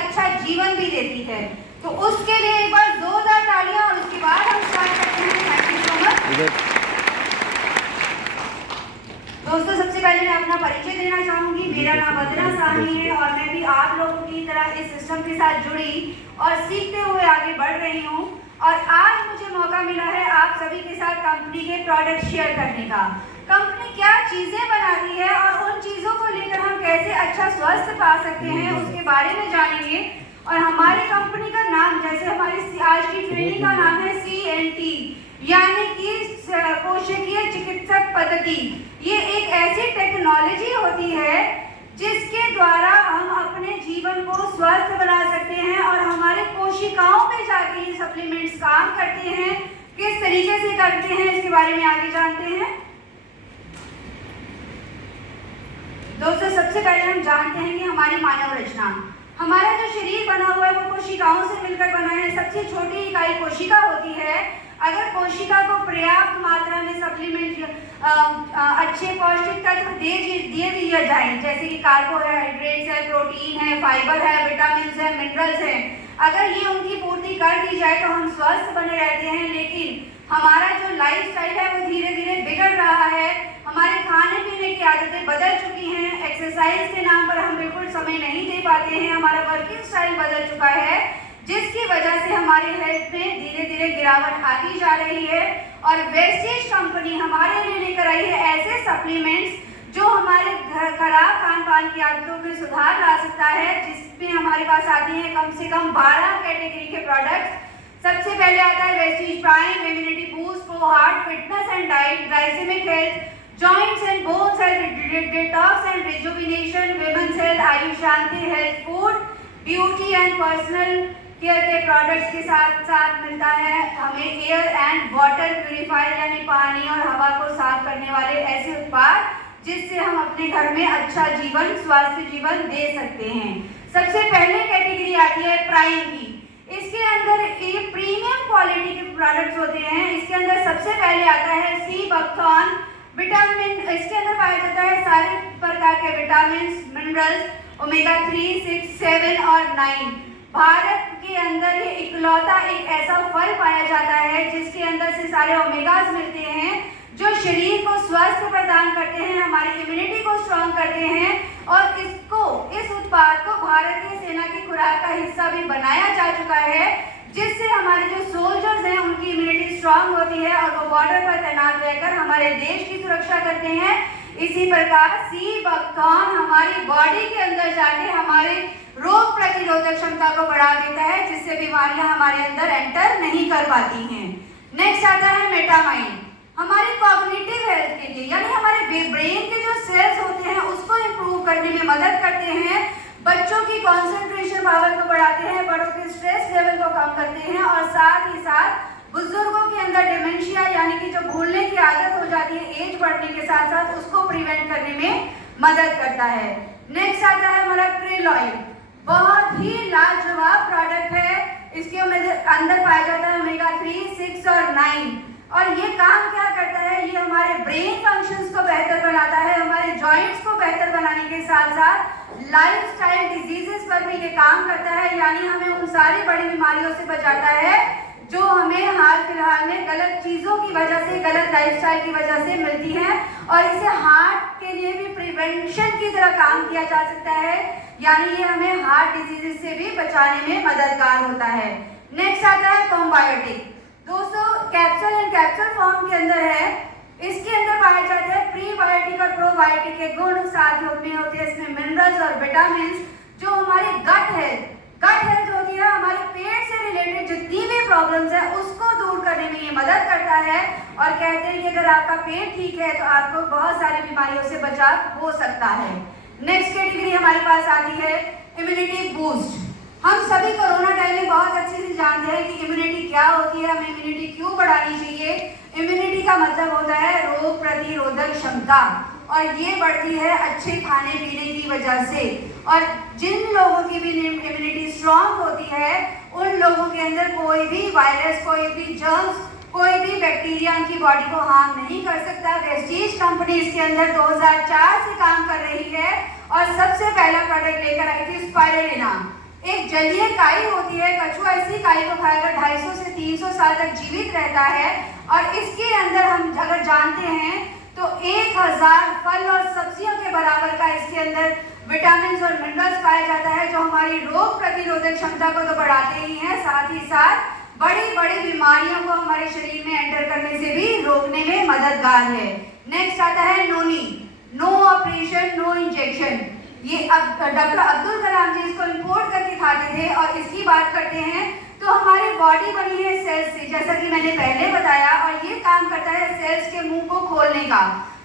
अच्छा जीवन भी देती है। तो उसके लिए एक बार जोरदार तालियां और उसके बाद हम स्टार्ट करते हैं। Thank you so much. दोस्तों, सबसे पहले मैं अपना परिचय देना चाहूंगी। मेरा नाम वंदना साहनी है और मैं भी आप लोगों की तरह इस सिस्टम के साथ जुड़ी और सीखते हुए आगे बढ़ रही हूँ। और आज मुझे मौका मिला है आप सभी के साथ कंपनी के प्रोडक्ट शेयर करने का। कंपनी क्या चीजें बनाती है और उन चीजों को लेकर हम कैसे अच्छा स्वास्थ्य पा सकते हैं उसके बारे में जानेंगे। और हमारी कंपनी का नाम, जैसे हमारी आज की ट्रेनिंग का नाम है CNT, यानी कि कोशिकीय चिकित्सक पद्धति। ये एक ऐसी टेक्नोलॉजी होती है जिसके द्वारा हम अपने जीवन को स्वस्थ बना सकते हैं और हमारे कोशिकाओं पे जाके ये सप्लीमेंट्स काम करते हैं। किस तरीके से करते हैं इसके बारे में आगे जानते हैं। दोस्तों, सबसे पहले हम जानते हैं कि हमारी मानव रचना, हमारा जो शरीर बना हुआ है वो कोशिकाओं से मिलकर बना है। सबसे छोटी इकाई कोशिका होती है। अगर कोशिका को पर्याप्त मात्रा में सप्लीमेंट अच्छे पौष्टिक तत्व दे दिया जाए, जैसे कि कार्बोहाइड्रेट्स है, प्रोटीन है, फाइबर है, विटामिन है, मिनरल्स है, अगर ये उनकी पूर्ति कर दी जाए तो हम स्वस्थ बने रहते हैं। लेकिन हमारा जो लाइफस्टाइल है वो धीरे धीरे बिगड़ रहा है। हमारे खाने पीने की आदतें बदल चुकी हैं। एक्सरसाइज के नाम पर हम बिल्कुल समय नहीं दे पाते हैं। हमारा वर्किंग स्टाइल बदल चुका है, जिसकी वजह से हमारे हेल्थ में धीरे धीरे गिरावट आती जा रही है। और वेस्टेज कंपनी हमारे लिए लेकर आई है ऐसे सप्लीमेंट्स जो हमारे खराब खान पान की आदतों में सुधार ला सकता है, जिसमें हमारे पास आती है कम से कम 12 कैटेगरी के प्रोडक्ट्स। सबसे पहले आता है Vestige prime, immunity boost, pro heart, fitness and diet, glycemic health, joints and bones health, detox and rejuvenation, women's health, Ayush Shanti health food, beauty and personal care के प्रोडक्ट्स के साथ साथ मिलता है हमें एयर एंड वाटर प्यूरिफायर, यानी पानी और हवा को साफ करने वाले ऐसे उत्पाद जिससे हम अपने घर में अच्छा जीवन, स्वास्थ्य जीवन दे सकते हैं। सबसे पहले कैटेगरी आती है प्राइम की। इसके अंदर ये प्रीमियम क्वालिटी के प्रोडक्ट्स होते हैं। इसके अंदर सबसे पहले आता है सी बकथॉर्न विटामिन। इसके अंदर पाया जाता है सारे प्रकार के विटामिन, मिनरल्स, ओमेगा 3, 6, 7 और 9। भारत के अंदर ये इकलौता एक ऐसा फल पाया जाता है जिसके अंदर से सारे ओमेगास मिलते हैं जो शरीर को स्वस्थ प्रदान करते हैं, हमारी इम्यूनिटी को स्ट्रॉन्ग करते हैं। और इस उत्पाद को भारतीय सेना की खुराक का हिस्सा भी बनाया जा चुका है, जिससे हमारे जो सोल्जर्स हैं उनकी इम्यूनिटी स्ट्रॉन्ग होती है और वो बॉर्डर पर तैनात रहकर हमारे देश की सुरक्षा करते हैं। इसी प्रकार सी बकथॉर्न हमारी बॉडी के अंदर जाके हमारे रोग प्रतिरोधक क्षमता को बढ़ा देता है, जिससे बीमारियां हमारे अंदर एंटर नहीं कर पाती हैं। नेक्स्ट आता है मेटामाइन, हमारी कॉग्निटिव हेल्थ के लिए, यानी हमारे ब्रेन के जो सेल्स होते हैं उसको इंप्रूव करने में मदद करते हैं। बच्चों की कंसंट्रेशन पावर को बढ़ाते हैं, बड़ों के स्ट्रेस लेवल को कम करते हैं और साथ ही साथ बुजुर्गों के अंदर डिमेंशिया, यानी कि जो भूलने की आदत हो जाती है एज बढ़ने के साथ साथ, उसको प्रिवेंट करने में मदद करता है। नेक्स्ट आता है हमारा क्रिल ऑयल, बहुत ही लाजवाब प्रोडक्ट है। इसके अंदर पाया जाता है ओमेगा 3, 6 और 9। और ये काम क्या करता है, ये हमारे ब्रेन फंक्शंस को बेहतर बनाता है, हमारे जॉइंट्स को बेहतर बनाने के साथ साथ लाइफस्टाइल डिजीजेस पर भी ये काम करता है, यानी हमें उन सारी बड़ी बीमारियों से बचाता है जो हमें हाल फिलहाल में गलत चीज़ों की वजह से, गलत लाइफस्टाइल की वजह से मिलती हैं। और इसे हार्ट के लिए भी प्रिवेंशन की तरह काम किया जा सकता है, यानी ये हमें हार्ट डिजीजेस से भी बचाने में मददगार होता है। नेक्स्ट आता है कॉम्बायोटिक। दोस्तों, कैप्सूल एंड कैप्सूल फॉर्म के अंदर है। इसके अंदर पाया जाता है प्रीबायोटिक और प्रोबायोटिक के गुण साथ में होते हैं। इसमें मिनरल्स और विटामिन जो हमारे गट हेल्थ होती है, हमारे पेट से रिलेटेड जितनी भी प्रॉब्लम्स है उसको दूर करने में ये मदद करता है। और कहते हैं कि अगर आपका पेट ठीक है तो आपको बहुत सारी बीमारियों से बचाव हो सकता है। नेक्स्ट कैटेगरी हमारे पास आती है इम्यूनिटी बूस्ट। हम सभी कोरोना टाइम में बहुत अच्छे से जानते हैं कि इम्यूनिटी क्या होती है, हमें इम्यूनिटी क्यों बढ़ानी चाहिए। इम्यूनिटी का मतलब होता है रोग प्रतिरोधक क्षमता, और ये बढ़ती है अच्छे खाने पीने की वजह से। और जिन लोगों की भी इम्यूनिटी स्ट्रॉन्ग होती है उन लोगों के अंदर कोई भी वायरस, कोई भी जर्म्स, कोई भी बैक्टीरिया उनकी बॉडी को हार्म नहीं कर सकता। वेस्टीज कंपनी इसके अंदर 2004 से काम कर रही है और सबसे पहला प्रोडक्ट लेकर आई थी स्पाइरुलिना। एक जलीय काई होती है, कछुआ इसी काई को खाकर 250 से 300 साल तक जीवित रहता है। और इसके अंदर हम अगर जानते हैं तो 1000 फल और सब्जियों के बराबर का इसके अंदर विटामिन और मिनरल्स पाया जाता है, जो हमारी रोग प्रतिरोधक क्षमता को तो बढ़ाते ही हैं, साथ ही साथ बड़ी बड़ी बीमारियों को हमारे शरीर में एंटर करने से भी रोकने में मददगार है। नेक्स्ट आता है नोनी, नो ऑपरेशन नो इंजेक्शन। ये डॉक्टर अब्दुल कलाम जी इसको इंपोर्ट करके खाते थे। और इसकी बात करते हैं तो हमारी बॉडी बनी है सेल्स से, जैसा कि मैंने पहले बताया, और ये काम करता है सेल्स के मुंह को खोलने का।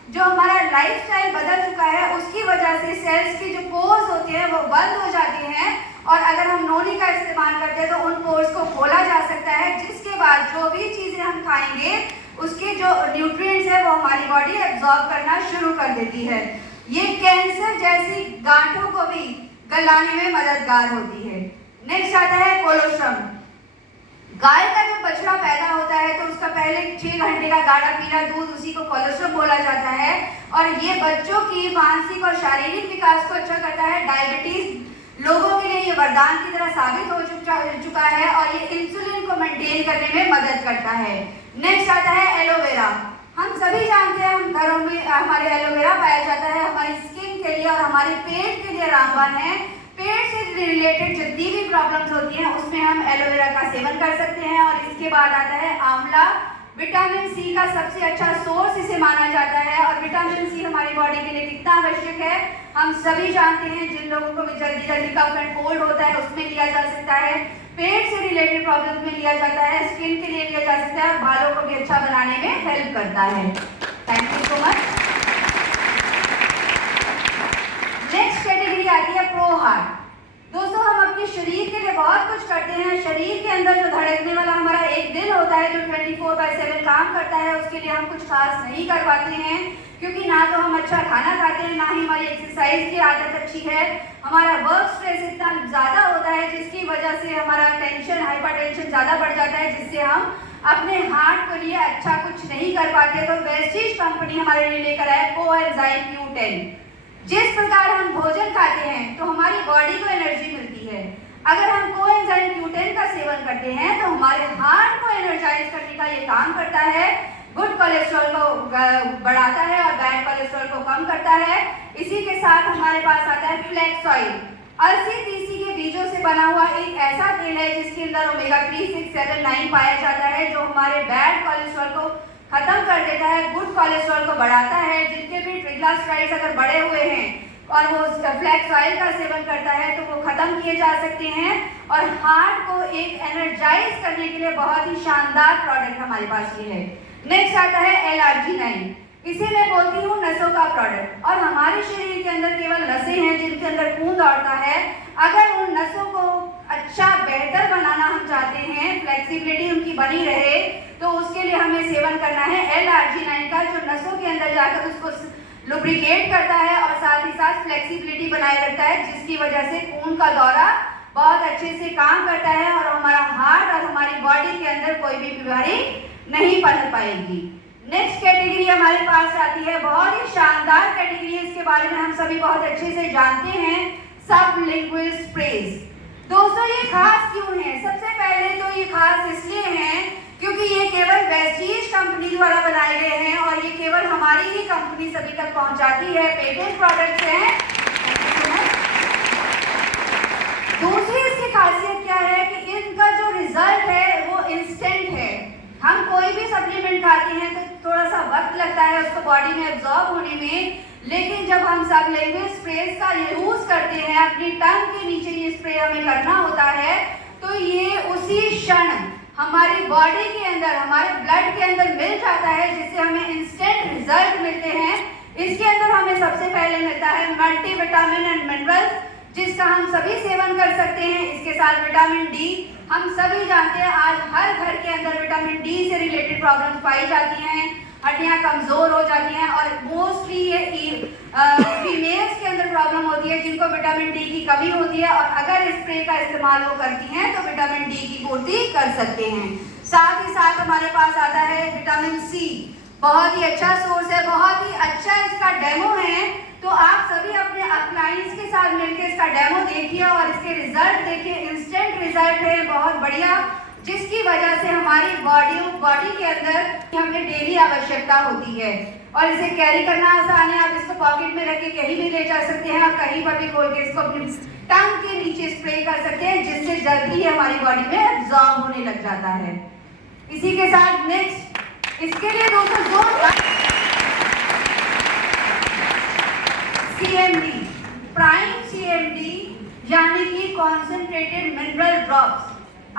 जो हमारा लाइफस्टाइल बदल चुका है उसकी वजह से सेल्स के जो पोर्स होते हैं वो बंद हो जाते हैं, और अगर हम नोनी का इस्तेमाल करते हैं तो उन पोर्स को खोला जा सकता है, जिसके बाद जो भी चीज़ें हम खाएंगे उसके जो न्यूट्रिएंट्स है वो हमारी बॉडी एब्जॉर्ब करना शुरू कर देती है। ये कैंसर जैसी गांठों को भी गलाने में मददगार होती है। नेक्स्ट आता है कोलोस्ट्रम। गाय का जब बछड़ा पैदा होता है तो उसका पहले 6 घंटे का गाढ़ा पीला दूध, उसी को कोलोस्ट्रम बोला जाता है, और ये बच्चों की मानसिक और शारीरिक विकास को अच्छा करता है। डायबिटीज लोगों के लिए ये वरदान की तरह साबित हो चुका है, और ये इंसुलिन को मेंटेन करने में मदद करता है। नेक्स्ट आता है एलोवेरा। हम सभी जानते हैं, हम घरों में हमारे एलोवेरा पाया जाता है हमारी स्किन के लिए और हमारे पेट के लिए रामबाण है। पेट से रिलेटेड जितनी भी प्रॉब्लम्स होती हैं उसमें हम एलोवेरा का सेवन कर सकते हैं। और इसके बाद आता है आंवला। विटामिन सी का सबसे अच्छा सोर्स इसे माना जाता है, और विटामिन सी हमारी बॉडी के लिए कितना आवश्यक है हम सभी जानते हैं। जिन लोगों को भी जल्दी जल्दी कफ एंड कोल्ड होता है उसमें लिया जा सकता है, पेट से रिलेटेड प्रॉब्लम्स में लिया जाता है, स्किन के लिए लिया जा सकता है, और बालों को भी अच्छा बनाने में हेल्प करता है। Thank you so much. Next category आती है प्रो हार्ट। दोस्तों, हम अपने शरीर के लिए बहुत कुछ करते हैं। शरीर के अंदर जो धड़कने वाला हमारा एक दिल होता है जो 24/7 काम करता है, उसके लिए हम कुछ खास नहीं कर पाते हैं, क्योंकि ना तो हम अच्छा खाना खाते हैं, ना ही हमारी एक्सरसाइज की आदत अच्छी है। हमारा वर्क स्ट्रेस इतना ज़्यादा होता है जिसकी वजह से हमारा टेंशन, हाइपरटेंशन ज़्यादा बढ़ जाता है, जिससे हम अपने हार्ट के लिए अच्छा कुछ नहीं कर पाते। तो वेस्टीज कंपनी हमारे लिए लेकर आए कोएंजाइम Q10। जिस प्रकार हम भोजन खाते हैं तो हमारी बॉडी को एनर्जी मिलती है, अगर हम कोएंजाइम Q10 का सेवन करते हैं तो हमारे हार्ट को एनर्जाइज करने का ये काम करता है, गुड कोलेस्ट्रॉल को बढ़ाता है और बैड कोलेस्ट्रॉल को कम करता है। इसी के साथ हमारे पास आता है फ्लैक्स ऑयल। अलसी तीसी के बीजों से बना हुआ एक ऐसा तेल है जिसके अंदर ओमेगा 3, 6, 7, 9 पाया जाता है, जो हमारे बैड कोलेस्ट्रॉल को खत्म कर देता है, गुड कोलेस्ट्रॉल को बढ़ाता है। जिनके भी ट्रिग्लिसराइड्स अगर बढ़े हुए हैं और वो फ्लैक्स ऑयल का सेवन करता है तो वो खत्म किए जा सकते हैं, और हार्ट को एक एनर्जाइज करने के लिए बहुत ही शानदार प्रोडक्ट हमारे पास ये है। नेक्स्ट आता है L-arginine। इसे मैं बोलती हूँ नसों का प्रोडक्ट, और हमारे शरीर के अंदर केवल नसें हैं जिनके अंदर खून दौड़ता है। अगर उन नसों को अच्छा बेहतर बनाना हम चाहते हैं, फ्लेक्सिबिलिटी उनकी बनी रहे, तो उसके लिए हमें सेवन करना है L-arginine का, जो नसों के अंदर जाकर उसको लुब्रिकेट करता है और साथ ही साथ फ्लेक्सिबिलिटी बनाए रखता है, जिसकी वजह से खून का दौरा बहुत अच्छे से काम करता है और हमारा हार्ट और हमारी बॉडी के अंदर कोई भी बीमारी नहीं पनप पाएगी। नेक्स्ट कैटेगरी हमारे पास आती है, बहुत ही शानदार कैटेगरी है, इसके बारे में हम सभी बहुत अच्छे से जानते हैं, सबलिंगुअल स्प्रेज। दोस्तों, ये खास क्यों है? सबसे पहले तो ये खास इसलिए हैं क्योंकि ये केवल वेस्टीज कंपनी द्वारा बनाए गए हैं और ये केवल हमारी ही कंपनी सभी तक पहुंचाती है, पेटेंट प्रोडक्ट्स हैं। दूसरी इसकी खासियत क्या है कि इनका जो रिजल्ट है वो इंस्टेंट है। हम कोई भी सप्लीमेंट खाते हैं तो थोड़ा सा वक्त लगता है उसको बॉडी में एब्जॉर्ब होने में, लेकिन जब हम सबलिंगुअल स्प्रेज का यूज करते हैं, अपनी टंग के नीचे ये स्प्रे हमें करना होता है, तो ये उसी क्षण हमारी बॉडी के अंदर, हमारे ब्लड के अंदर मिल जाता है, जिससे हमें इंस्टेंट रिजल्ट मिलते हैं। इसके अंदर हमें सबसे पहले मिलता है मल्टीविटामिन एंड मिनरल्स, जिसका हम सभी सेवन कर सकते हैं। इसके साथ विटामिन डी, हम सभी जानते हैं आज हर घर के अंदर विटामिन डी से रिलेटेड प्रॉब्लम्स पाई जाती हैं, हड्डियां कमजोर हो जाती हैं, और मोस्टली ये फीमेल्स के अंदर प्रॉब्लम होती है जिनको विटामिन डी की कमी होती है, और अगर स्प्रे का इस्तेमाल वो करती हैं तो विटामिन डी की पूर्ति कर सकते हैं। साथ ही साथ हमारे पास आता है विटामिन सी, बहुत ही अच्छा सोर्स है, बहुत ही अच्छा इसका डेमो है। तो आप सभी अपने क्लाइंट्स के साथ मिलकर इसका डेमो देखिए और इसके रिजल्ट देखिए। इंस्टेंट रिजल्ट है, बहुत बढ़िया, जिसकी वजह से हमारी बॉडी के अंदर हमें डेली आवश्यकता होती है और इसे कैरी करना आसान है। आप इसको पॉकेट में रख के कहीं भी ले जा सकते हैं और कहीं पर भी खोल के इसको अपनी टंग के नीचे स्प्रे कर सकते हैं, जिससे जल्दी ही हमारी बॉडी में एब्जॉर्ब होने लग जाता है। इसी के साथ नेक्स्ट इसके लिए दोस्तों जो CMD प्राइम CMD यानी कि कॉन्सेंट्रेटेड मिनरल ड्रॉप्स,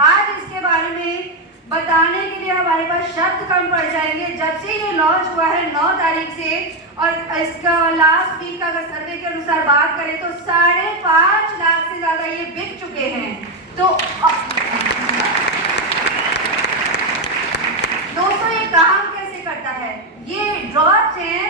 आज इसके बारे में बताने के लिए हमारे पास शब्द कम पड़ जाएंगे। जब से ये लॉन्च हुआ है 9 तारीख से और इसका लास्ट वीक का अगर सर्वे के अनुसार बात करें तो 5.5 लाख से ज्यादा ये बिक चुके हैं। तो दोस्तों ये काम कैसे करता है? ये ड्रॉप्स हैं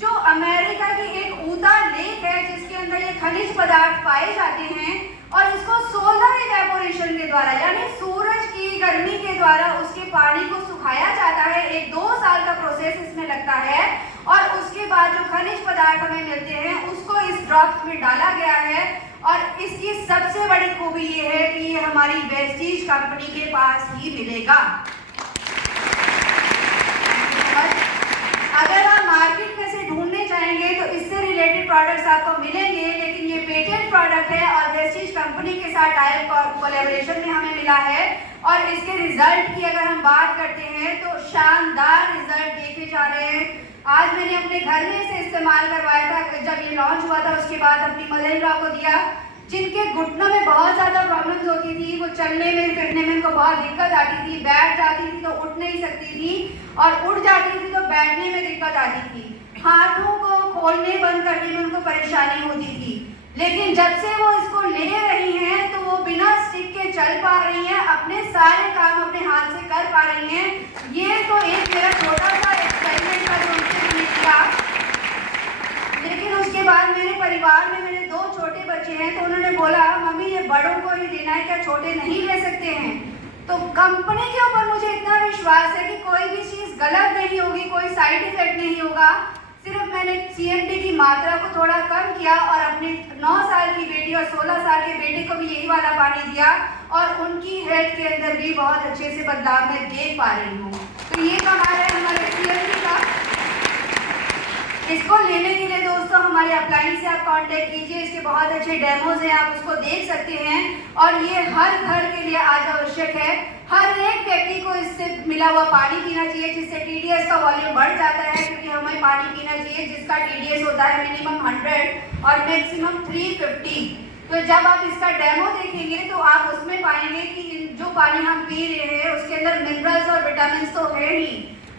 जो अमेरिका की एक ऊता लेक है जिसके अंदर ये खनिज पदार्थ पाए जाते हैं और इसको सोलर इवेपोरेशन के द्वारा यानी सूरज की गर्मी के द्वारा उसके पानी को सुखाया जाता है। 1-2 साल का प्रोसेस इसमें लगता है और उसके बाद जो खनिज पदार्थ हमें मिलते हैं उसको इस ड्रॉप्स में डाला गया है। और इसकी सबसे बड़ी खूबी ये है कि ये हमारी वेस्टीज कंपनी के पास ही मिलेगा। अगर आप मार्केट में से ढूंढने जाएंगे तो इससे रिलेटेड प्रोडक्ट्स आपको मिलेंगे, लेकिन ये पेटेंट प्रोडक्ट है और वेस्टीज कंपनी के साथ टाइप कोलैबोरेशन में हमें मिला है। और इसके रिजल्ट की अगर हम बात करते हैं तो शानदार रिजल्ट देखे जा रहे हैं। आज मैंने अपने घर में इसे इस्तेमाल करवाया था, जब ये लॉन्च हुआ था उसके बाद अपनी मदर इन लॉ को दिया, जिनके घुटनों में बहुत ज़्यादा प्रॉब्लम्स होती थी, वो चलने में फिरने में उनको बहुत दिक्कत आती थी, बैठ जाती थी तो उठ नहीं सकती थी और उठ जाती थी तो बैठने में दिक्कत आती थी, हाथों को खोलने बंद करने में उनको परेशानी होती थी। लेकिन जब से वो इसको ले रही हैं तो वो बिना स्टिक के चल पा रही हैं, अपने सारे काम अपने हाथ से कर पा रही हैं। ये तो एक मेरा छोटा सा एक्सपेरिमेंट था जो उनसे किया, लेकिन उसके बाद मेरे परिवार में मेरे 2 छोटे बच्चे हैं तो उन्होंने बोला मम्मी ये बड़ों को ही देना है, क्या छोटे नहीं ले सकते हैं? तो कंपनी के ऊपर मुझे इतना विश्वास है कि कोई भी चीज़ गलत नहीं होगी, कोई साइड इफेक्ट नहीं होगा। सिर्फ मैंने CMD की मात्रा को थोड़ा कम किया और अपने 9 साल की बेटी और 16 साल के बेटे को भी यही वाला पानी दिया और उनकी हेल्थ के अंदर भी बहुत अच्छे से बदलाव मैं देख पा रही हूँ। तो ये कमाल है हमारे CMD का। इसको लेने के लिए दोस्तों हमारे अपलाइन से आप कांटेक्ट कीजिए, इसके बहुत अच्छे डेमोज हैं, आप उसको देख सकते हैं। और ये हर घर के लिए आज आवश्यक है। हर एक व्यक्ति को इससे मिला हुआ पानी पीना चाहिए, जिससे TDS का वॉल्यूम बढ़ जाता है, क्योंकि हमें पानी पीना चाहिए जिसका TDS होता है मिनिमम 100 और मैक्सिमम 350। तो जब आप इसका डेमो देखेंगे तो आप उसमें पाएंगे कि जो पानी हम पी रहे हैं उसके अंदर मिनरल्स और विटामिन तो है ही,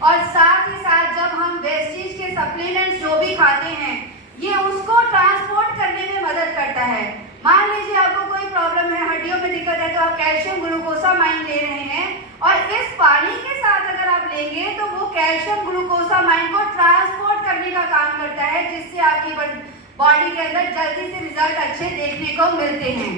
और साथ ही साथ जब हम वेस्टीज के सप्लीमेंट्स जो भी खाते हैं ये उसको ट्रांसपोर्ट करने में मदद करता है। मान लीजिए आपको कोई प्रॉब्लम है, हड्डियों में दिक्कत है, तो आप कैल्शियम ग्लूकोसामाइन ले रहे हैं और इस पानी के साथ अगर आप लेंगे तो वो कैल्शियम ग्लूकोसामाइन को ट्रांसपोर्ट करने का काम करता है, जिससे आपकी बॉडी के अंदर जल्दी से रिजल्ट अच्छे देखने को मिलते हैं।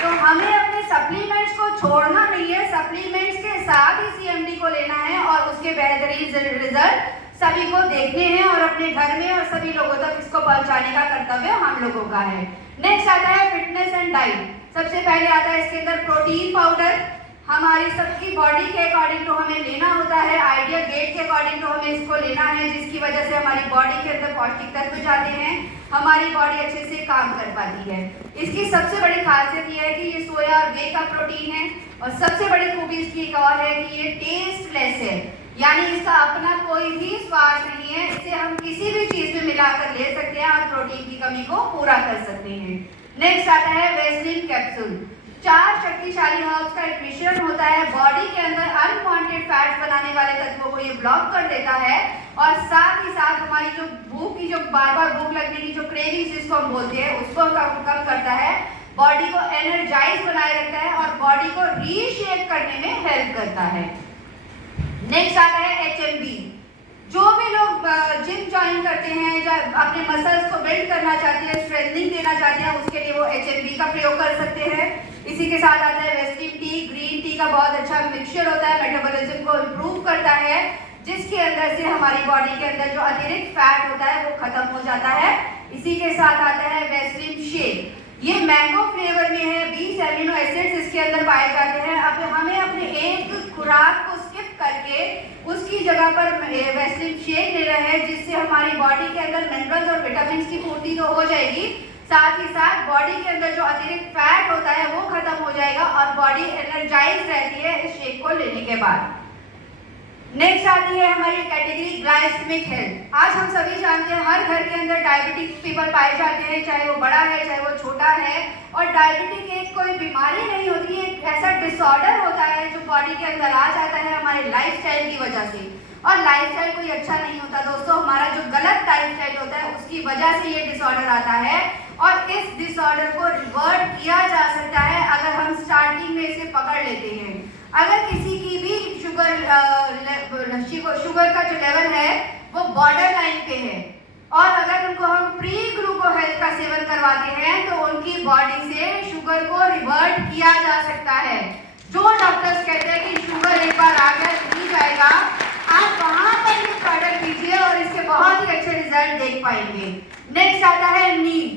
तो हमें अपने सप्लीमेंट्स को छोड़ना नहीं है, सप्लीमेंट्स के साथ ही CMD को लेना है और उसके बेहतरीन रिजल्ट सभी को देखने हैं और अपने घर में और सभी लोगों तक इसको पहुंचाने का कर्तव्य हम लोगों का है। नेक्स्ट आता है फिटनेस एंड डाइट। सबसे पहले आता है इसके अंदर प्रोटीन पाउडर। हमारी सबकी बॉडी के अकॉर्डिंग तो हमें लेना होता है, आइडियल वेट के अकॉर्डिंग तो हमें इसको लेना है, जिसकी वजह से हमारी बॉडी के अंदर पौष्टिक तत्व जाते हैं, हमारी बॉडी अच्छे से काम कर पाती है। इसकी सबसे बड़ी खासियत यह है कि ये सोया और वे का प्रोटीन है और सबसे बड़ी खूबी इसकी एक और है कि ये टेस्टलेस है, यानी इसका अपना कोई भी स्वाद नहीं है। इसे हम किसी भी चीज में मिलाकर ले सकते हैं और प्रोटीन की कमी को पूरा कर सकते हैं। नेक्स्ट आता है वेस्लिन कैप्सूल। 4 शक्तिशाली हर्ब्स का एक मिश्रण होता है, बॉडी के अंदर अनवांटेड फैट्स बनाने वाले तत्वों को ये ब्लॉक कर देता है और साथ ही साथ हमारी जो भूख की, जो बार बार भूख लगने की जो क्रेविंग्स जिसको हम बोलते हैं, उसको कम करता है, बॉडी को एनर्जाइज बनाए रखता है और बॉडी को रीशेप करने में हेल्प करता है। नेक्स्ट आता है HMB। जो भी लोग जिम ज्वाइन करते हैं या अपने मसल्स को बिल्ड करना चाहते हैं, स्ट्रेंथनिंग देना चाहते हैं, उसके लिए वो HMB का प्रयोग कर सकते हैं। इसी के साथ आता है वेस्टिन टी। ग्रीन टी का बहुत अच्छा मिक्सचर होता है, मेटाबॉलिज्म को इम्प्रूव करता है, जिसके अंदर से हमारी बॉडी के अंदर जो अतिरिक्त फैट होता है वो खत्म हो जाता है। इसी के साथ आता है वेस्लिन शेक। ये मैंगो फ्लेवर में है, 20 एमिनो एसिड्स इसके अंदर पाए जाते हैं। अब हमें अपने एक खुराक को स्किप करके उसकी जगह पर वेस्लिन शेक लेना है, जिससे हमारी बॉडी के अंदर मिनरल्स और विटामिन की पूर्ति तो हो जाएगी, साथ ही साथ बॉडी के अंदर जो अतिरिक्त फैट होता है वो खत्म हो जाएगा और बॉडी एनर्जाइज रहती है इस शेक को लेने के बाद। नेक्स्ट आती है हमारी कैटेगरी ग्लाइसेमिक हेल्थ। आज हम सभी जानते हैं हर घर के अंदर डायबिटिक पीपल पाए जाते हैं, चाहे वो बड़ा है चाहे वो छोटा है। और डायबिटिक एक कोई बीमारी नहीं होती है, एक ऐसा डिसऑर्डर होता है जो बॉडी के अंदर आ जाता है हमारे लाइफस्टाइल की वजह से। और लाइफस्टाइल कोई अच्छा नहीं होता दोस्तों, हमारा जो गलत लाइफस्टाइल होता है उसकी वजह से ये डिसऑर्डर आता है। और इस डिसऑर्डर को रिवर्ट किया जा सकता है अगर हम स्टार्टिंग में इसे पकड़ लेते हैं। अगर किसी की भी शुगर का जो लेवल है वो बॉर्डर लाइन पे है और अगर उनको हम प्री ग्लूको हेल्थ का सेवन करवाते हैं तो उनकी बॉडी से शुगर को रिवर्ट किया जा सकता है। जो डॉक्टर्स कहते हैं कि शुगर एक बार आ गया नहीं जाएगा, आप वहां पर ये प्रोडक्ट लीजिए और इसके बहुत ही अच्छे रिजल्ट देख पाएंगे। नेक्स्ट आता है नीम।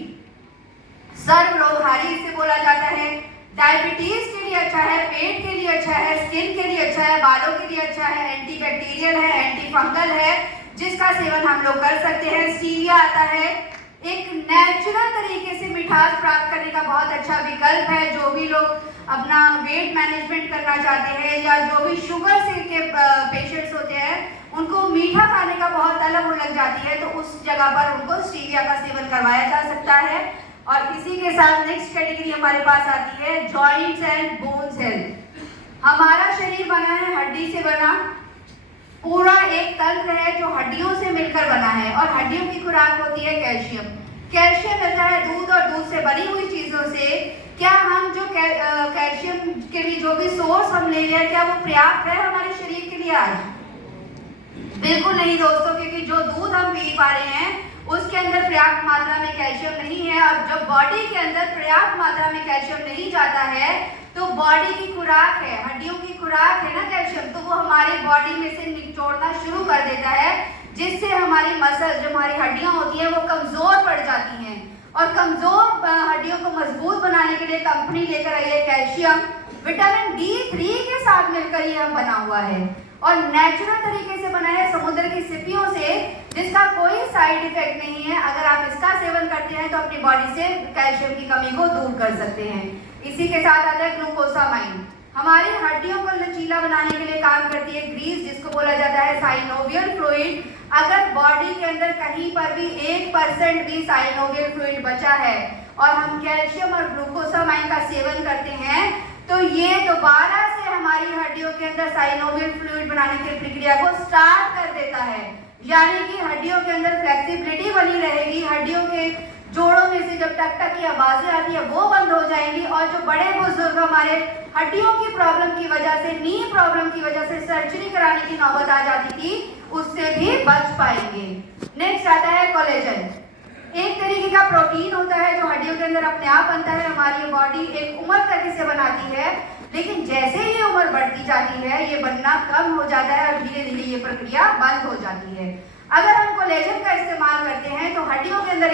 सर्वरोगहारी इसे बोला जाता है। डायबिटीज के लिए अच्छा है, पेट के लिए अच्छा है, स्किन के लिए अच्छा है, बालों के लिए अच्छा है, एंटीबैक्टीरियल है, एंटी फंगल है, जिसका सेवन हम लोग कर सकते हैं। स्टीविया आता है, एक नेचुरल तरीके से मिठास प्राप्त करने का बहुत अच्छा विकल्प है। जो भी लोग अपना वेट मैनेजमेंट करना चाहते हैं या जो भी शुगर से के पेशेंट्स होते हैं उनको मीठा खाने का बहुत तलब लग जाती है, तो उस जगह पर उनको स्टीविया का सेवन करवाया जा सकता है। और इसी के साथ नेक्स्ट कैटेगरी हमारे पास आती है जॉइंट्स एंड बोन्स हेल्थ। हमारा शरीर बना है हड्डी से बना, पूरा एक तंत्र है जो हड्डियों से मिलकर बना है और हड्डियों की खुराक होती है कैल्शियम। कैल्शियम मिलता है दूध और दूध से बनी हुई चीजों से। क्या हम जो कैल्शियम के लिए जो भी सोर्स हम ले रहे हैं क्या वो पर्याप्त है हमारे शरीर के लिए आज? बिल्कुल नहीं दोस्तों, क्योंकि जो दूध हम पी पा रहे हैं उसके अंदर पर्याप्त मात्रा में कैल्शियम नहीं है। और जब बॉडी के अंदर पर्याप्त मात्रा में कैल्शियम नहीं जाता है तो बॉडी की खुराक है, हड्डियों की खुराक है ना कैल्शियम, तो वो हमारी बॉडी में से निचोड़ना शुरू कर देता है, जिससे हमारी मसल जो हमारी हड्डियां होती हैं वो कमजोर पड़ जाती हैं। और कमजोर हड्डियों को मजबूत बनाने के लिए कंपनी लेकर आई है कैल्शियम। विटामिन D3 के साथ मिलकर ये बना हुआ है और नेचुरल तरीके से बना है समुद्र की सिपियों से, जिसका कोई साइड इफेक्ट नहीं है। अगर आप इसका सेवन करते हैं तो अपनी बॉडी से कैल्शियम की कमी को दूर कर सकते हैं। इसी के साथ आता है ग्लूकोसामाइन। हमारी हड्डियों को लचीला बनाने के लिए काम करती है ग्रीस, जिसको बोला जाता है साइनोवियल फ्लूइड। अगर बॉडी के अंदर कहीं पर भी 1% भी साइनोवियल फ्लूइड बचा है और हम कैल्शियम और ग्लूकोसामाइन का सेवन करते हैं तो ये दोबारा से हमारी हड्डियों के अंदर साइनोवियल फ्लूइड बनाने की प्रक्रिया को स्टार्ट कर देता है। यानी कि हड्डियों के अंदर फ्लेक्सिबिलिटी बनी रहेगी, हड्डियों के जोड़ों में से जब टक टक की आवाजें आती है वो बंद हो जाएंगी और जो बड़े बुजुर्ग हमारे हड्डियों की प्रॉब्लम की वजह से, नी प्रॉब्लम की वजह से सर्जरी कराने की नौबत आ जाती थी, उससे भी बच पाएंगे। नेक्स्ट आता है कोलेजन। एक तरीके का प्रोटीन होता है जो हड्डियों के अंदर अपने आप बनता है। हमारी बॉडी एक उम्र तक इसे बनाती है, लेकिन जैसे ही उम्र बढ़ती जाती है ये बनना कम हो जाता है और धीरे धीरे ये प्रक्रिया बंद हो जाती है। अगर हम कोलेजन का इस्तेमाल करते हैं तो हड्डियों के अंदर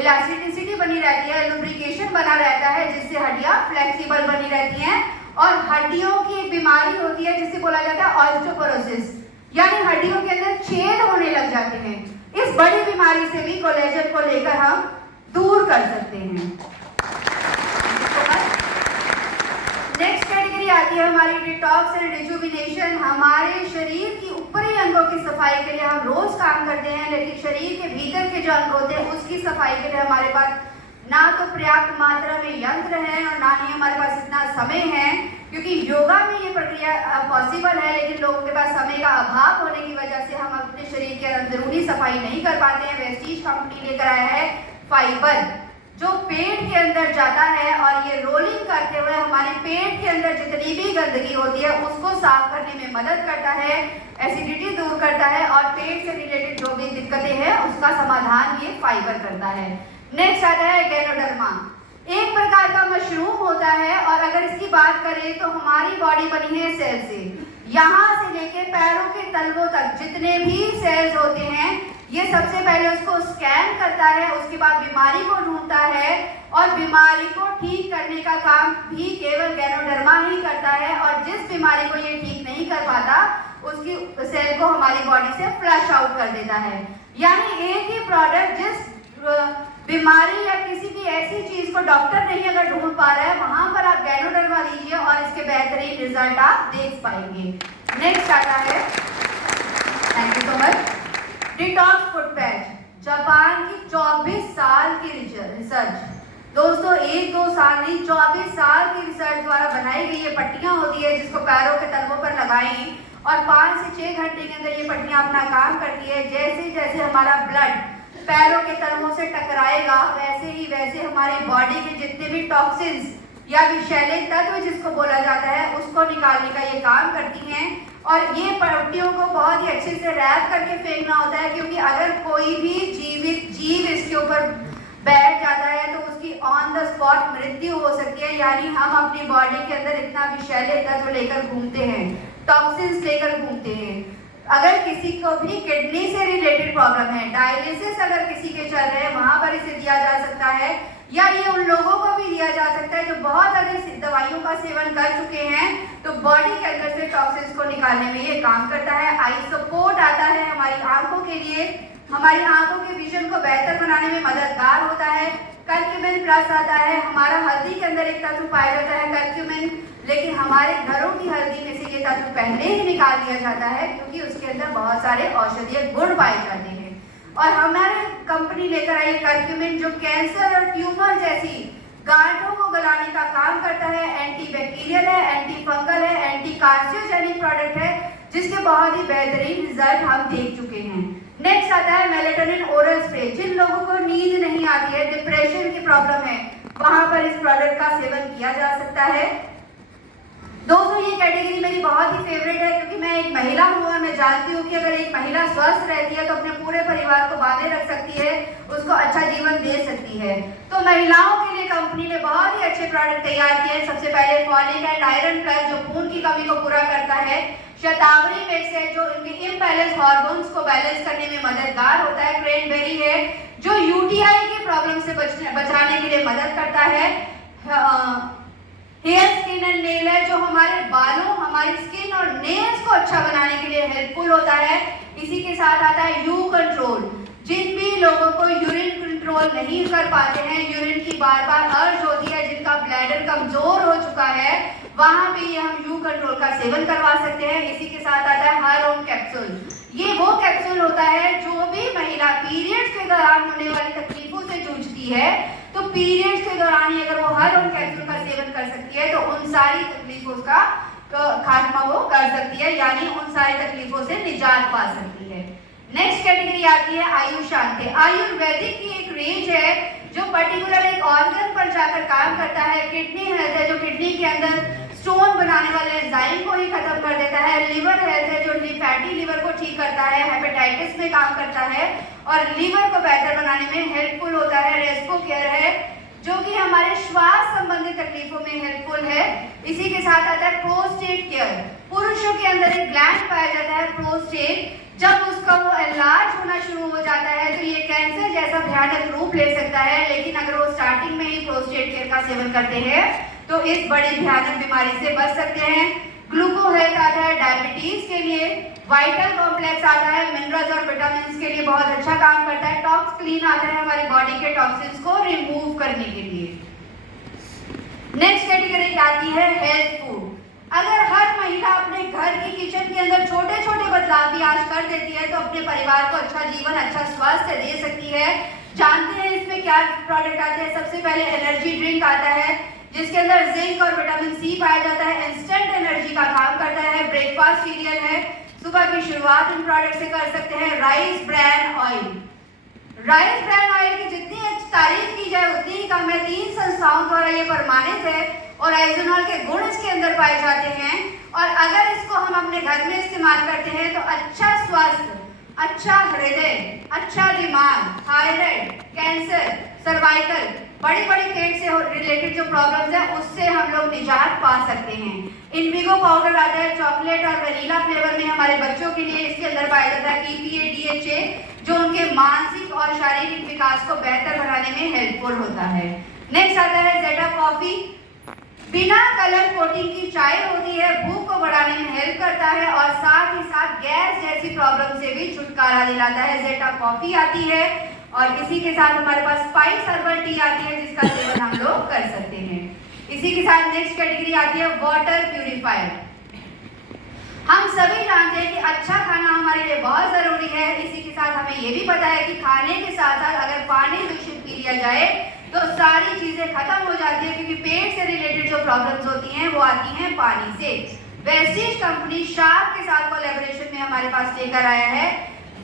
इलास्टिसिटी बनी रहती है, लुब्रिकेशन बना रहता है, जिससे हड्डियां फ्लेक्सिबल बनी रहती हैं। और हड्डियों की एक बीमारी होती है जिसे बोला जाता है ऑस्टियोपोरोसिस, यानी हड्डियों के अंदर छेद होने लग जाते हैं। इस बड़ी बीमारी से भी कोलेजन को लेकर हम दूर कर सकते हैं। नेक्स्ट कैटेगरी आती है हमारी डिटॉक्स एंड रिजुविनेशन। हमारे शरीर की ऊपरी अंगों की सफाई के लिए हम रोज काम करते हैं, लेकिन शरीर के भीतर के जो अंग होते हैं उसकी सफाई के लिए हमारे पास ना तो पर्याप्त मात्रा में यंत्र है और ना ही हमारे पास इतना समय है, क्योंकि योगा में ये प्रक्रिया पॉसिबल है, लेकिन लोगों के पास समय का अभाव होने की वजह से हम अपने शरीर के अंदरूनी सफाई नहीं कर पाते हैं। वेस्टीज कंपनी लेकर आया है फाइबर, जो पेट के अंदर जाता है और ये रोलिंग करते हुए हमारे पेट के अंदर जितनी भी गंदगी होती है उसको साफ करने में मदद करता है, एसिडिटी दूर करता है और पेट से रिलेटेड जो भी दिक्कतें हैं उसका समाधान ये फाइबर करता है। नेक्स्ट आता है गैनोडर्मा। एक प्रकार का मशरूम होता है और अगर इसकी बात करें तो हमारी बॉडी बनी है सेल से। यहाँ से लेके पैरों के तलवों तक जितने भी सेल्स होते हैं, ये सबसे पहले उसको स्कैन करता है, उसके बाद बीमारी को ढूंढता है और बीमारी को ठीक करने का काम भी केवल गैनोडर्मा ही करता है। और जिस बीमारी को ये ठीक नहीं कर पाता उसकी सेल को हमारी बॉडी से फ्लश आउट कर देता है। यानी एक ही प्रोडक्ट जिस बीमारी या किसी भी ऐसी चीज को डॉक्टर नहीं अगर ढूंढ पा रहा है, वहां पर आप गैनोडर्मा लीजिए और इसके बेहतरीन रिजल्ट आप देख पाएंगे। नेक्स्ट आता है, thank you so much, detox foot patch, Japan की 24 साल की रिसर्च। दोस्तों 1-2 साल नहीं, 24 साल की रिसर्च द्वारा बनाई गई ये पट्टियां होती है जिसको पैरों के तलवों पर लगाई और 5 से 6 घंटे के अंदर ये पट्टियां अपना काम करती है। जैसे जैसे हमारा ब्लड पैरों के तलवों से टकराएगा वैसे हमारी बॉडी के जितने भी टॉक्सिन्स या विषैले तत्व जिसको बोला जाता है उसको निकालने का ये काम करती हैं। और ये पट्टियों को बहुत ही अच्छे से रैप करके फेंकना होता है, क्योंकि अगर कोई भी जीवित जीव इसके ऊपर बैठ जाता है तो उसकी ऑन द स्पॉट मृत्यु हो सकती है। यानी हम अपनी बॉडी के अंदर इतना विषैले तत्व लेकर घूमते हैं, टॉक्सिन्स लेकर घूमते हैं। अगर किसी को भी किडनी से रिलेटेड प्रॉब्लम है, डायलिसिस अगर किसी के चल रहे हैं, वहां पर इसे दिया जा सकता है। या ये उन लोगों को भी दिया जा सकता है जो बहुत अधिक दवाइयों का सेवन कर चुके हैं, तो बॉडी के अंदर से टॉक्सिन्स को निकालने में ये काम करता है। आई सपोर्ट आता है हमारी आंखों के लिए, हमारी आंखों के विजन को बेहतर बनाने में मददगार होता है। कर्क्यूमिन प्लस आता है, हमारा हल्दी के अंदर एक तत्व पाया जाता है कर्क्यूमिन, लेकिन हमारे घरों की हल्दी में से ये तत्व पहले ही निकाल दिया जाता है क्योंकि उसके अंदर बहुत सारे औषधीय गुण पाए जाते हैं। और हमारे कंपनी लेकर आई कर्क्यूमिन जो कैंसर और ट्यूमर जैसी गांठों को गलाने का काम करता है, एंटी बैक्टीरियल है, एंटी फंगल है, एंटी कार्सियोजेनिक प्रोडक्ट है, जिसके बहुत ही बेहतरीन रिजल्ट हम देख चुके हैं। नेक्स्ट आता है मेलेटोनिन ओरल स्प्रे। जिन लोगों को नींद नहीं आती है, डिप्रेशन की प्रॉब्लम है, वहां पर इस प्रोडक्ट का सेवन किया जा सकता है। दोस्तों ये कैटेगरी मेरी बहुत ही फेवरेट है क्योंकि मैं एक महिला हूँ और मैं जानती हूँ कि अगर एक महिला स्वस्थ रहती है तो अपने पूरे परिवार को बांधे रख सकती है, उसको अच्छा जीवन दे सकती है। तो महिलाओं के लिए कंपनी ने बहुत ही अच्छे प्रोडक्ट तैयार किए। सबसे पहले फॉलिक एंड आयरन प्लस जो खून की कमी को पूरा करता है, शतावरी मिक्स है जो इनके इम्बैलेंस हार्मोन्स को बैलेंस करने में मददगार होता है, क्रेनबेरी है जो यूटीआई की प्रॉब्लम से बचाने के लिए मदद करता है, हेयर स्किन एंड नेल है जो हमारे बालों, हमारी स्किन और नेल्स को अच्छा बनाने के लिए हेल्पफुल होता है। इसी के साथ आता है यू कंट्रोल। जिन भी लोगों को यूरिन कंट्रोल नहीं कर पाते हैं, यूरिन की बार बार अर्ज होती है, जिनका ब्लैडर कमजोर हो चुका है, वहां भी हम यू कंट्रोल का सेवन करवा सकते हैं। इसी के साथ आता है हार्मोन कैप्सूल। ये वो कैप्सूल होता है जो भी महिला पीरियड्स के दौरान होने वाली तकलीफों से जूझती है, तो पीरियड्स के दौरान ही अगर वो हार्मोन कैप्सूल का सेवन कर सकती है तो उन सारी तकलीफों का खात्मा वो कर सकती है, यानी उन सारी तकलीफों से निजात पा सकती है। नेक्स्ट कैटेगरी आती है आयुशांति। आयुर्वेदिक की एक रेंज है जो पर्टिकुलर एक ऑर्गन पर जाकर काम करता है। किडनी हेल्थ है जो किडनी के अंदर स्टोन बनाने वाले एंजाइम को ही खत्म कर देता है। लिवर हेल्थ है जो फैटी लिवर को ठीक करता है, हेपेटाइटिस में काम करता है और लिवर को बेहतर बनाने में हेल्पफुल होता है। रेस्पो केयर है जो कि हमारे श्वास संबंधी तकलीफों में हेल्पफुल है। इसी के साथ आता है प्रोस्टेट केयर। पुरुषों के अंदर एक ग्लैंड पाया जाता है प्रोस्टेट, जब उसका वो एनलार्ज होना शुरू हो जाता है तो ये कैंसर जैसा भयानक रूप ले सकता है। लेकिन अगर वो स्टार्टिंग में ही प्रोस्टेट केयर का सेवन करते हैं तो इस बड़ी भयानक बीमारी से बच सकते हैं। ग्लूको हेल्थ आता है डायबिटीज के लिए। वाइटल कॉम्प्लेक्स आता है मिनरल्स और विटामिन के लिए बहुत अच्छा काम करता है। टॉक्स क्लीन आता है हमारी बॉडी के टॉक्सिन्स को रिमूव करने के लिए। नेक्स्ट कैटेगरी आती है हेल्थ फूड। अगर हर महिला अपने घर की किचन के अंदर छोटे छोटे बदलाव भी आज कर देती है तो अपने परिवार को अच्छा जीवन, अच्छा स्वास्थ्य दे सकती है। जानते हैं इसमें क्या प्रोडक्ट आते हैं। सबसे पहले एनर्जी ड्रिंक आता है जिसके अंदर जिंक और विटामिन सी पाया जाता है, इंस्टेंट एनर्जी का काम करता है। ब्रेकफास्ट सीरियल है, सुबह की शुरुआत इन प्रोडक्ट से कर सकते हैं। Rice bran oil. Rice bran oil की जितनी तारीफ की जाए उतनी ही कम है। 3 संस्थाओं द्वारा ये प्रमाणित है और आइसोनॉल के गुण इसके अंदर पाए जाते हैं। और अगर इसको हम अपने घर में इस्तेमाल करते हैं तो अच्छा स्वास्थ्य, अच्छा हृदय, अच्छा दिमाग, थायराइड, कैंसर, सर्वाइकल बड़ी बड़ी पेट से रिलेटेड जो प्रॉब्लम्स है उससे हम लोग निजात पा सकते हैं। इनविगो पाउडर आता है चॉकलेट और वनीला फ्लेवर में हमारे बच्चों के लिए। इसके अंदर पाया जाता है EPA DHA जो उनके मानसिक और शारीरिक विकास को बेहतर बनाने में हेल्पफुल होता है। नेक्स्ट आता है जेटा कॉफी। बिना कलर कोटिंग की चाय होती है, भूख को बढ़ाने में हेल्प करता है और साथ ही साथ गैस जैसी प्रॉब्लम से भी छुटकारा दिलाता है। जेटा कॉफी आती है और इसी के साथ हमारे पास स्पाइस हर्बल टी आती है जिसका सेवन हम लोग कर सकते हैं। इसी के साथ नेक्स्ट कैटेगरी आती है वाटर प्यूरिफायर। हम सभी जानते हैं कि अच्छा खाना हमारे लिए बहुत जरूरी है। इसी के साथ हमें ये भी पता है कि खाने के साथ साथ अगर पानी दूषित पी लिया जाए तो सारी चीजें खत्म हो जाती है, क्योंकि पेट से रिलेटेड जो प्रॉब्लम्स होती हैं वो आती हैं पानी से। वेस्टीज कंपनी शार्क के साथ कोलैबोरेशन में हमारे पास लेकर आया है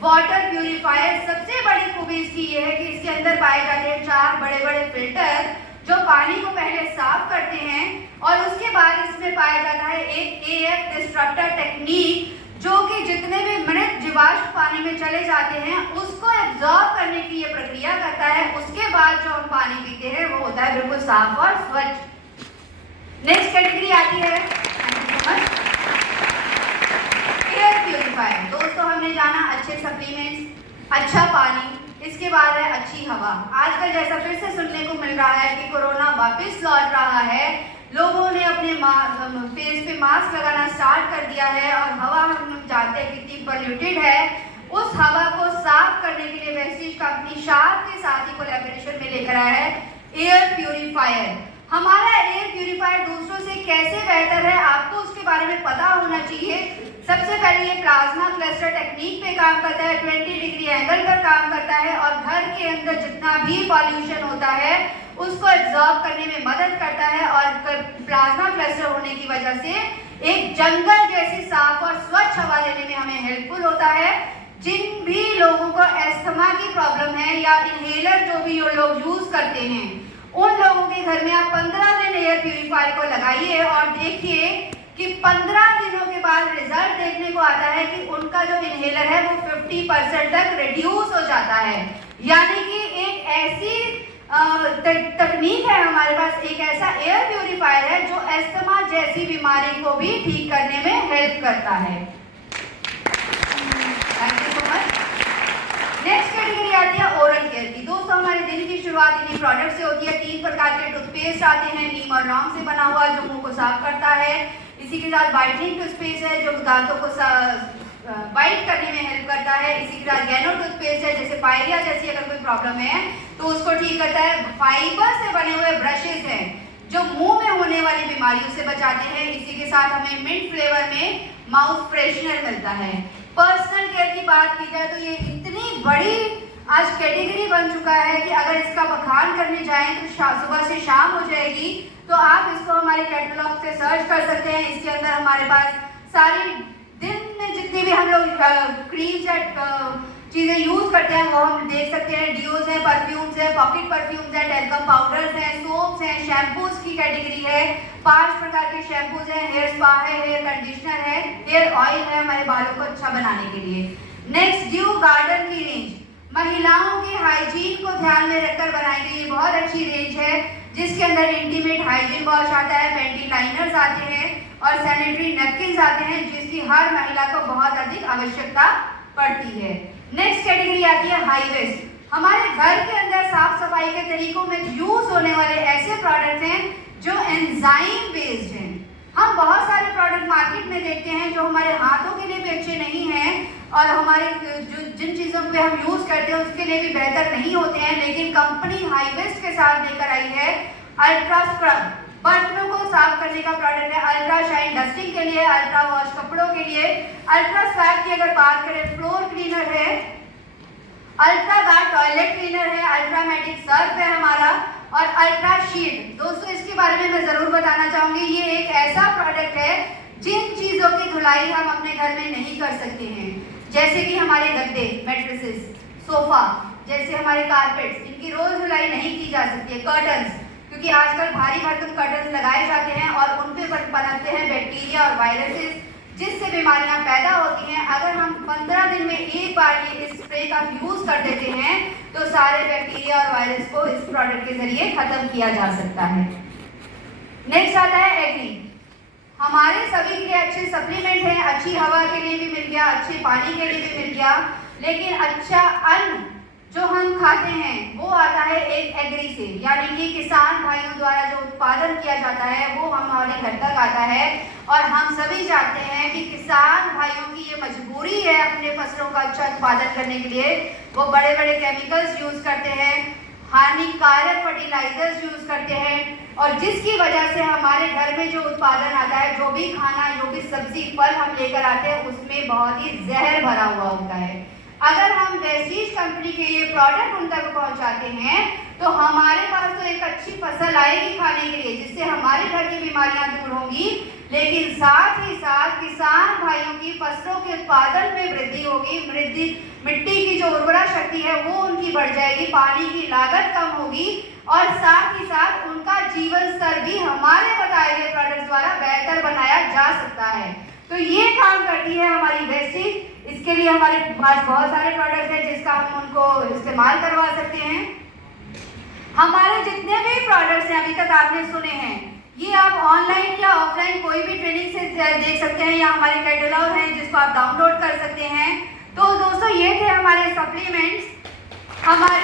वाटर प्यूरिफायर। सबसे बड़ी खूबी इसकी ये है कि इसके अंदर पाए जाते हैं 4 बड़े बड़े फिल्टर जो पानी को पहले साफ करते हैं और उसके बाद इसमें पाया जाता है एक AF डिस्ट्रक्टर टेक्निक जो कि जितने भी मृत जीवाश्म पानी में चले जाते हैं उसको एब्जॉर्ब करने की ये प्रक्रिया करता है। उसके बाद जो हम पानी पीते हैं वो होता है बिल्कुल साफ और स्वच्छ। नेक्स्ट कैटेगरी आती है एयर प्यूरिफायर। दोस्तों हमने जाना अच्छे सप्लीमेंट्स, अच्छा पानी, इसके बाद है अच्छी हवा। आजकल जैसा फिर से सुनने को मिल रहा है कि कोरोना वापस लौट रहा है, लोगों ने अपने फेस पे मास्क लगाना स्टार्ट कर दिया है और हवा हम जानते हैं कितनी पोल्यूटेड है। उस हवा को साफ करने के लिए वेस्टीज कंपनी शार्क के साथ ही कोलैबोरेशन में लेकर आया है एयर प्यूरिफायर। हमारा एयर प्यूरिफायर दूसरों से कैसे बेहतर है आपको उसके बारे में पता होना चाहिए। सबसे पहले ये प्लाज्मा क्लस्टर टेक्निक पे काम करता है, 20 डिग्री एंगल पर काम करता है और घर के अंदर जितना भी पॉल्यूशन होता है उसको एब्जॉर्ब करने में मदद करता है और प्लाज्मा क्लस्टर होने की वजह से एक जंगल जैसी साफ और स्वच्छ हवा लेने में हमें हेल्पफुल होता है। जिन भी लोगों को अस्थमा की प्रॉब्लम है या इनहेलर जो भी लोग यूज करते हैं उन लोगों के घर में आप 15 दिन एयर प्यूरिफायर को लगाइए और देखिए कि 15 दिनों के बाद रिजल्ट देखने को आता है कि उनका जो इनहेलर है वो 50% तक रिड्यूस हो जाता है। यानी कि एक ऐसी तकनीक है हमारे पास, एक ऐसा एयर प्यूरिफायर है जो अस्थमा जैसी बीमारी को भी ठीक करने में हेल्प करता है। Thank you so much. Next category आती है ओरल केयर की। दोस्तों हमारे दिन की शुरुआत इन्हीं प्रोडक्ट से होती है। 3 प्रकार के टूथपेस्ट आते हैं, नीम और लौंग से बना हुआ जो मुंह को साफ करता है। इसी के साथ वाइटनिंग टूथपेस्ट है जो दांतों को वाइट करने में हेल्प करता है। इसी के साथ गैनो टूथपेस्ट है जैसे पायरिया जैसी अगर कोई प्रॉब्लम है तो उसको ठीक करता है। फाइबर से बने हुए ब्रशेस हैं जो मुंह में होने वाली बीमारियों से बचाते हैं। इसी के साथ हमें मिंट फ्लेवर में माउथ फ्रेशनर मिलता है। पर्सनल केयर की बात की जाए तो ये इतनी बड़ी आज कैटेगरी बन चुका है कि अगर इसका बखान करने जाएं तो सुबह से शाम हो जाएगी। तो आप इसको हमारे कैटलॉग से सर्च कर सकते हैं। इसके अंदर हमारे पास सारी दिन में जितनी भी हम लोग क्रीम्स या चीज़ें यूज़ करते हैं वो हम देख सकते हैं। डियोज हैं, परफ्यूम्स हैं, पॉकेट परफ्यूम्स हैं, टेल्कम पाउडर्स हैं, सोप्स हैं, शैम्पूज की कैटेगरी है। 5 प्रकार के शैम्पूज हैं, हेयर स्पा है, हेयर कंडीशनर है, हेयर ऑयल है हमारे बालों को अच्छा बनाने के लिए। नेक्स्ट ड्यू गार्डन की रेंज महिलाओं के हाइजीन को ध्यान में रखकर बनाई गई बहुत अच्छी रेंज है जिसके अंदर इंटीमेट हाइजीन वॉश आता है, पेंटी लाइनर्स आते हैं और सैनिटरी नैपकिन्स आते हैं जिसकी हर महिला को बहुत अधिक आवश्यकता पड़ती है। नेक्स्ट कैटेगरी आती है हाई वेस्ट। हमारे घर के अंदर साफ सफाई के तरीकों में यूज होने वाले ऐसे प्रोडक्ट्स हैं जो एंजाइम बेस्ड हैं। हम बहुत सारे प्रोडक्ट मार्केट में देखते हैं जो हमारे हाथों के लिए भी अच्छे नहीं हैं और हमारे जिन चीज़ों पे हम यूज़ करते हैं उसके लिए भी बेहतर नहीं होते हैं, लेकिन कंपनी हाईवेस्ट के साथ लेकर आई है अल्ट्रा स्क्रब। बर्तनों को साफ करने का प्रोडक्ट है, अल्ट्रा शाइन डस्टिंग के लिए, अल्ट्रा वॉश कपड़ों के लिए। अल्ट्रा स्वैप की अगर बात करें फ्लोर क्लीनर है, अल्ट्रा गार्ड टॉयलेट क्लीनर है, अल्ट्रामेटिक सर्फ है हमारा और अल्ट्रा शीट। दोस्तों इसके बारे में मैं ज़रूर बताना चाहूँगी, ये एक ऐसा प्रोडक्ट है जिन चीज़ों की धुलाई हम अपने घर में नहीं कर सकते हैं, जैसे कि हमारे गद्दे, मैट्रेसेस, सोफा, जैसे हमारे कारपेट्स, इनकी रोज़ धुलाई नहीं की जा सकती है। कर्टन्स, क्योंकि आजकल भारी भरकम कर्टन्स लगाए जाते हैं और उन पे पनपते हैं बैक्टीरिया और वायरसेस जिससे बीमारियां पैदा होती हैं। अगर हम 15 दिन में एक बार ये स्प्रे का यूज़ कर देते हैं तो सारे बैक्टीरिया और वायरस को इस प्रोडक्ट के जरिए खत्म किया जा सकता है। नेक्स्ट आता है एग्री। हमारे सभी के लिए अच्छे सप्लीमेंट हैं, अच्छी हवा के लिए भी मिल गया, अच्छे पानी के लिए भी मिल गया, लेकिन अच्छा अन्न जो हम खाते हैं वो आता है एक एग्री से, यानी कि किसान भाइयों द्वारा जो उत्पादन किया जाता है वो हमारे घर तक आता है। और हम सभी जानते हैं कि किसान भाइयों की ये मजबूरी है अपने फसलों का अच्छा उत्पादन करने के लिए। वो बड़े बड़े केमिकल्स यूज़ करते हैं, हानिकारक फर्टिलाइजर्स यूज़ करते हैं, और जिसकी वजह से हमारे घर में जो उत्पादन आता है, जो भी खाना, जो भी सब्जी फल हम लेकर आते हैं उसमें बहुत ही जहर भरा हुआ होता है। अगर हम वेस्टीज कंपनी के ये प्रोडक्ट उन तक पहुंचाते हैं तो हमारे पास तो एक अच्छी फसल आएगी खाने के लिए, जिससे हमारे घर की बीमारियां दूर होंगी, लेकिन साथ ही साथ किसान भाइयों की फसलों के उत्पादन में वृद्धि होगी, मिट्टी की जो उर्वरा शक्ति है वो उनकी बढ़ जाएगी, पानी की लागत कम होगी, और साथ ही साथ उनका जीवन स्तर भी हमारे बताए गए प्रोडक्ट्स द्वारा बेहतर बनाया जा सकता है। तो ये काम करती है हमारी वेस्टीज। इसके लिए हमारे पास बहुत सारे प्रोडक्ट हैं जिसका हम उनको इस्तेमाल करवा सकते हैं। हमारे जितने भी प्रोडक्ट्स हैं अभी तक आपने सुने हैं, ये आप ऑनलाइन या ऑफलाइन कोई भी ट्रेनिंग से देख सकते हैं, या हमारे कैटलॉग है जिसको आप डाउनलोड कर सकते हैं। तो दोस्तों ये थे हमारे सप्लीमेंट्स। हमारे